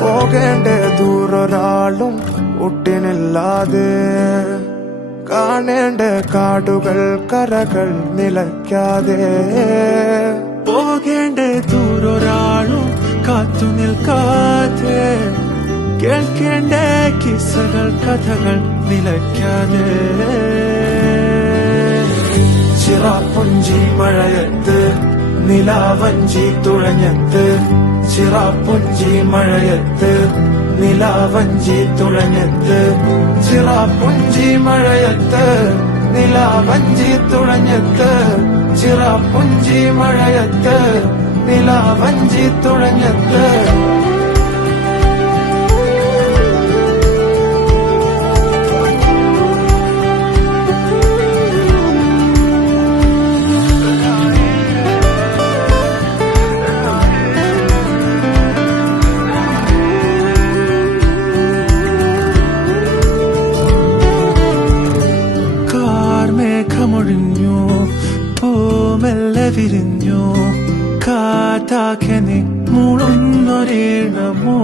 പോകേണ്ട ദൂരൊരാളും ഒട്ടിനില്ലാതെ കാണേണ്ട കാടുകൾ കരകൾ നിലയ്ക്കാതെ പോകേണ്ട ദൂരൊരാളും കാത്തു നിൽക്കാതെ കേൾക്കേണ്ട കിസ്സകൾ കഥകൾ നിലയ്ക്കാതെ ചിറാപ്പുഞ്ചി മഴയത്ത് നിലാവഞ്ചി തുഴഞ്ഞത്ത് ചിറാപ്പുഞ്ചി മഴയത്ത് നിലാവഞ്ചി തുഴഞ്ഞത്ത് ചിറാപ്പുഞ്ചി മഴയത്ത് നിലാവഞ്ചി തുഴഞ്ഞത്ത് ചിറാപ്പുഞ്ചി മഴയത്ത് നിലാവഞ്ചി തുഴഞ്ഞത്ത് മേഘമൊഴിഞ്ഞു പൂമെല്ലെ വിരിഞ്ഞു കാറ്റാകെ നീ മൂളുന്നൊരീണമോ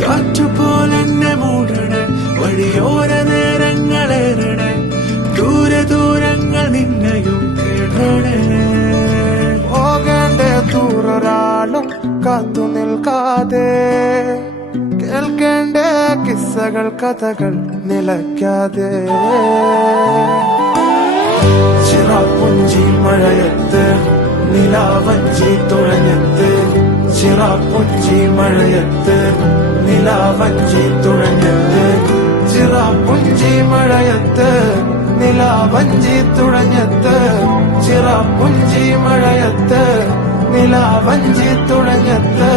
കാറ്റുപോലെന്നെ മൂടണേ വഴിയോര നേരങ്ങളേറണേ ദൂരെ ദൂരങ്ങൾ നിന്നെയും കേടണേ ദൂരൊരാളും കാത്തു നിൽക്കാതെ കേൾക്കേണ്ട കിസ്സകൾ കഥകൾ നിലയ്ക്കാതെ ചിറാപ്പുഞ്ചി മഴയത്ത് നിലാവഞ്ചി തുഴഞ്ഞത്ത് ചിറാപ്പുഞ്ചി മഴയത്ത് നിലാവഞ്ചി തുഴഞ്ഞത്ത് ചിറാപ്പുഞ്ചി മഴയത്ത് നിലാവഞ്ചി തുഴഞ്ഞത്ത് ചിറാപ്പുഞ്ചി മഴയത്ത് നിലാവഞ്ചി തുഴഞ്ഞത്ത്